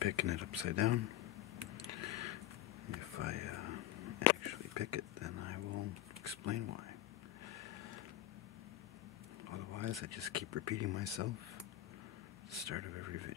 picking it upside down. If I actually pick it, then I will explain why. Otherwise, I just keep repeating myself at the start of every video.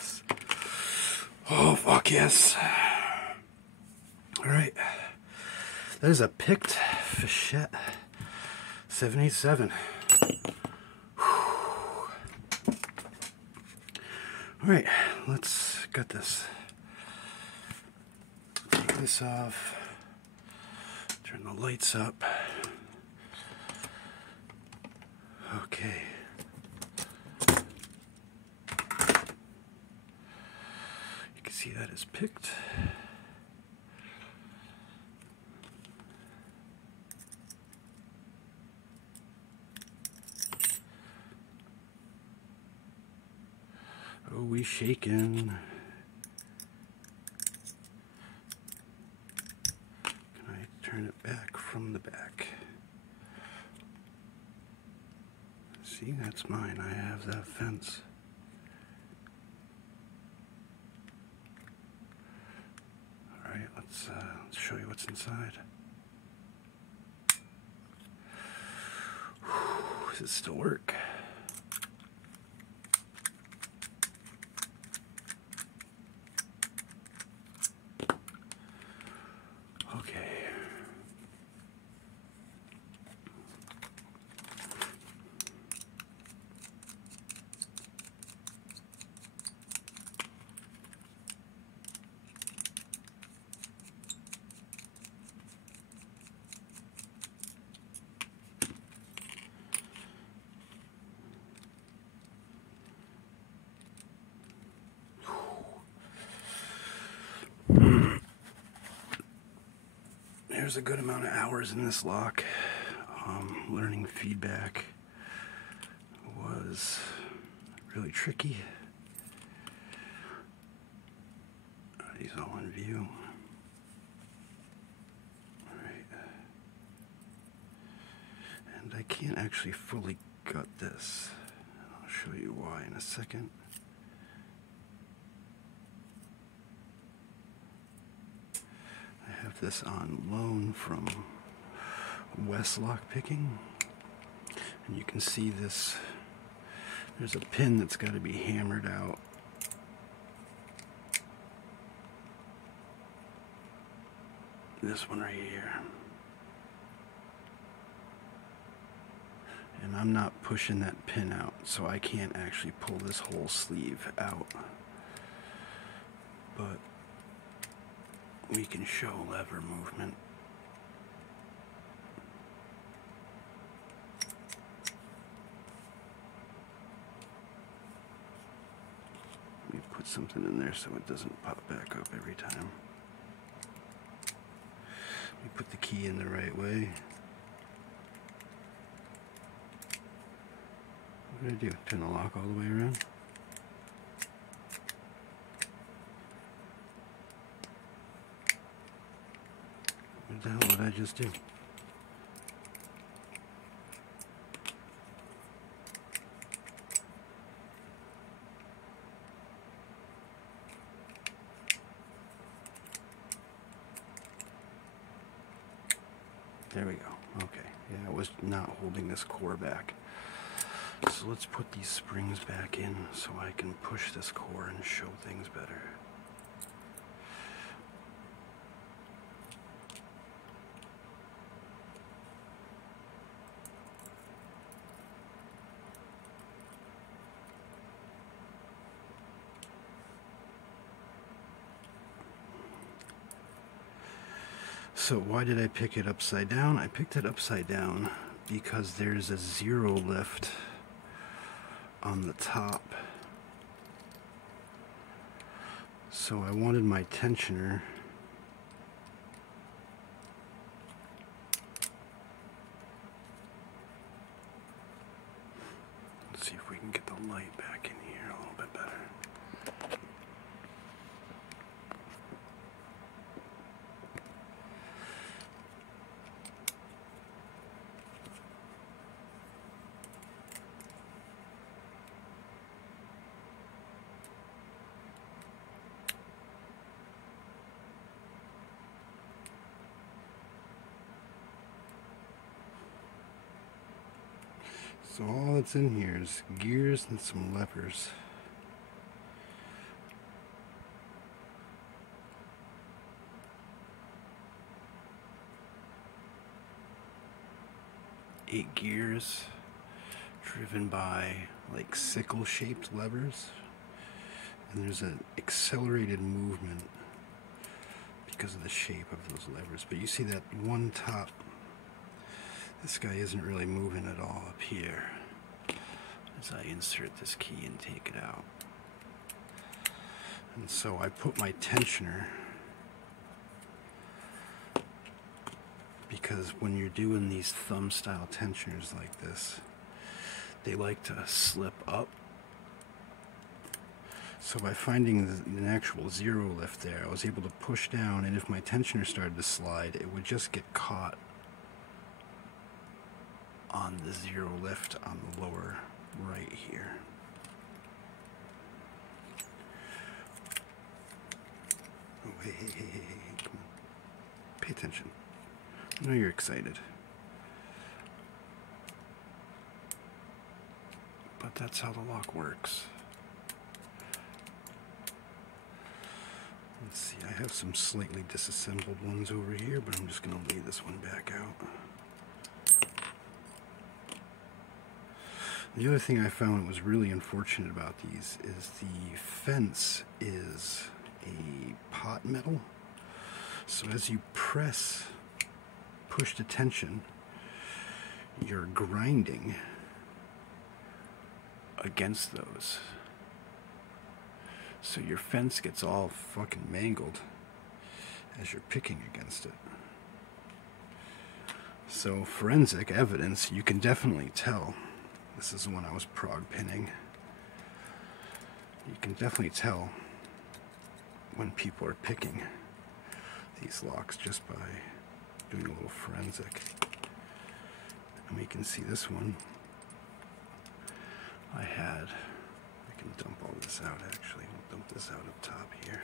yes. Oh, fuck yes. Alright. That is a picked Fichet 787. Alright, let's gut this. Take this off. Turn the lights up. Okay. You can see that is picked. Oh, we shaking. Can I turn it back from the back? See, that's mine. I have that fence. All right, let's show you what's inside. Whew, does it still work? Okay. There's a good amount of hours in this lock. Learning feedback was really tricky. These all in view. Alright. And I can't actually fully gut this. I'll show you why in a second. I have this on loan from West Lockpicking, and you can see this. There's a pin that's got to be hammered out. This one right here. And I'm not pushing that pin out, so I can't actually pull this whole sleeve out. But we can show lever movement. Let me put something in there so it doesn't pop back up every time. Let me put the key in the right way. What did I do? Turn the lock all the way around? What the hell did I just do? There we go. Okay. Yeah, I was not holding this core back. So let's put these springs back in so I can push this core and show things better. So why did I pick it upside down? I picked it upside down because there's a zero lift on the top. So I wanted my tensioner let's see if we can get the light back in here a little bit better. So all that's in here is gears and some levers. 8 gears driven by like sickle-shaped levers, and there's an accelerated movement because of the shape of those levers. But you see that one top, this guy isn't really moving at all up here as I insert this key and take it out. And so I put my tensioner, because when you're doing these thumb style tensioners like this, they like to slip up. So by finding an actual zero lift there, I was able to push down, and if my tensioner started to slide, it would just get caught on the zero lift on the lower right here. Oh, hey, come on. Pay attention. I know you're excited. But that's how the lock works. Let's see, I have some slightly disassembled ones over here, but I'm just going to lay this one back out. The other thing I found that was really unfortunate about these is the fence is a pot metal. So as you push to tension, you're grinding against those. So your fence gets all fucking mangled as you're picking against it. So forensic evidence, you can definitely tell. This is the one I was prog pinning. You can definitely tell when people are picking these locks just by doing a little forensic. And we can see this one. I can dump all this out actually. We'll dump this out up top here.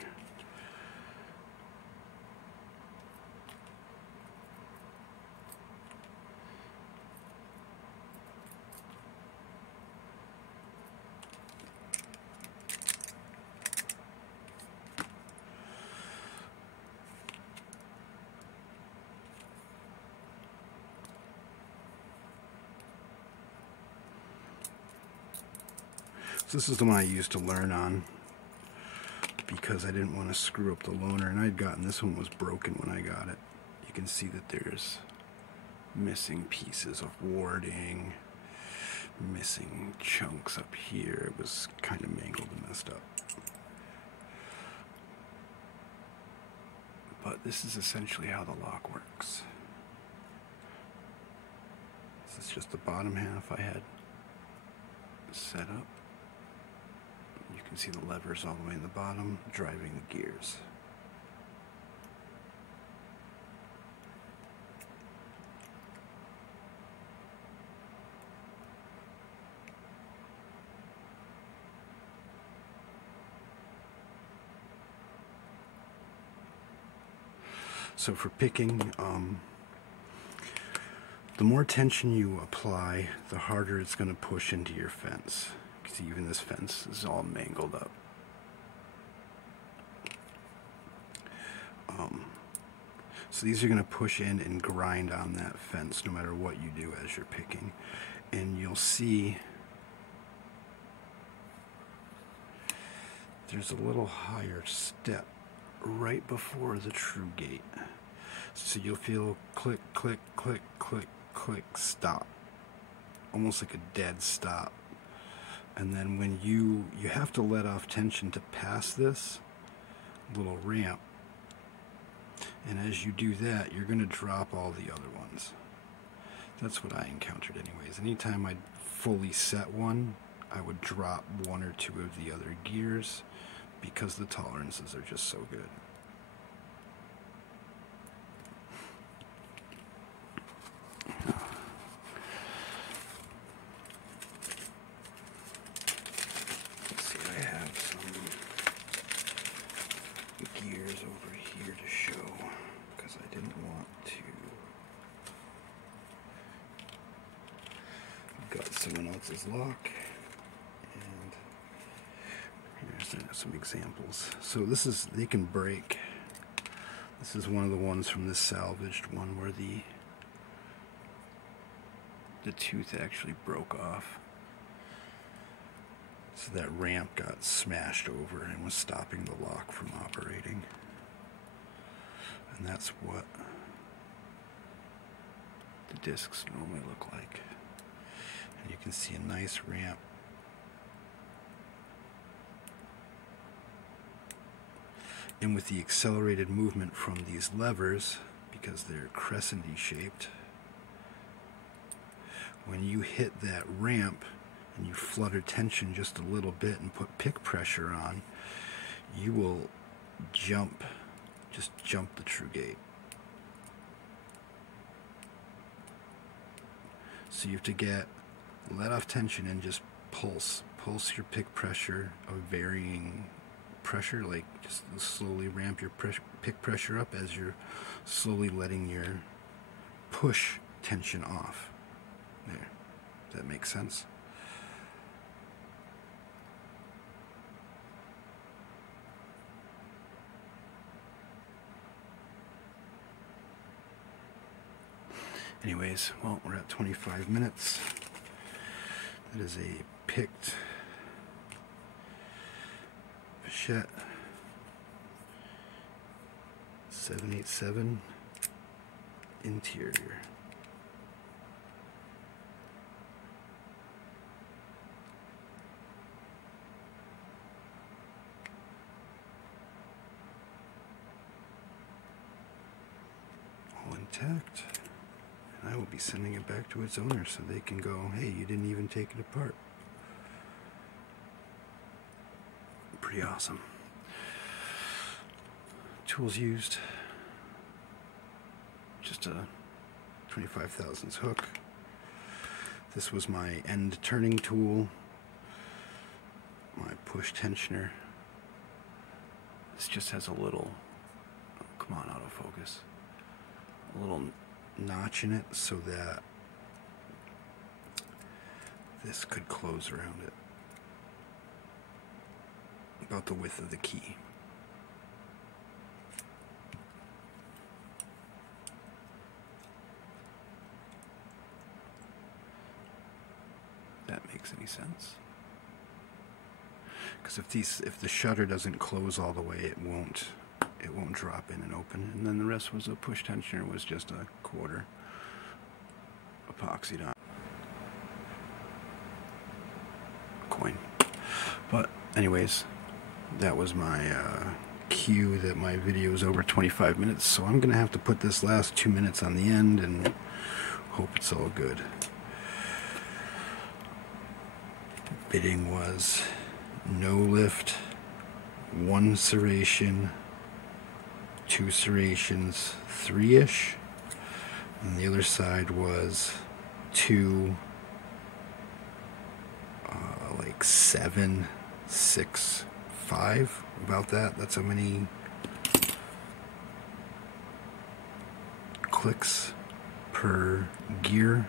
So this is the one I used to learn on because I didn't want to screw up the loaner, and I'd gotten, this one was broken when I got it. You can see that there's missing pieces of warding, missing chunks up here. It was kind of mangled and messed up. But this is essentially how the lock works. This is just the bottom half I had set up. You can see the levers all the way in the bottom driving the gears. So for picking, the more tension you apply, the harder it's going to push into your fence. See, even this fence is all mangled up. So these are going to push in and grind on that fence no matter what you do as you're picking. And you'll see there's a little higher step right before the true gate. So you'll feel click, click, click, click, click, stop. Almost like a dead stop. And then when you have to let off tension to pass this little ramp. And as you do that, you're going to drop all the other ones. That's what I encountered anyways. Anytime I'd fully set one, I would drop one or two of the other gears because the tolerances are just so good. Got someone else's lock, and here's some examples. So this is, they can break. This is one of the ones from this salvaged one where the the tooth actually broke off. So that ramp got smashed over and was stopping the lock from operating. And that's what the discs normally look like. And you can see a nice ramp. And with the accelerated movement from these levers, because they're crescent-y shaped, when you hit that ramp and you flutter tension just a little bit and put pick pressure on, you will just jump the true gate. So you have to let off tension and just pulse your pick pressure of varying pressure, like just slowly ramp your pick pressure up as you're slowly letting your push tension off. There, does that make sense? Anyways, well, we're at 25 minutes. That is a picked Fichet 787 interior. All intact. I will be sending it back to its owner so they can go, hey, you didn't even take it apart. Pretty awesome. Tools used. Just a 25 thousandths hook. This was my end turning tool. My push tensioner. This just has a little, oh, come on, autofocus. A little notch in it so that this could close around it, about the width of the key. That makes any sense? Because if the shutter doesn't close all the way, it won't drop in and open. And then the rest was a push tensioner, was just a quarter epoxied on coin. But anyways, that was my cue that my video is over 25 minutes, so I'm gonna have to put this last 2 minutes on the end and hope it's all good. Bidding was no lift, 1 serration, 2 serrations, 3-ish, and the other side was 2, like 7, 6, 5, about that. That's how many clicks per gear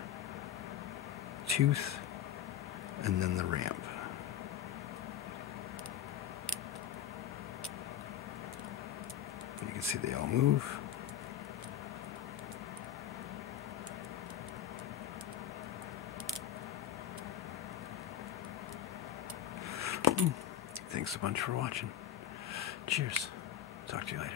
tooth, and then the ramp. You can see they all move. Thanks a bunch for watching. Cheers. Talk to you later.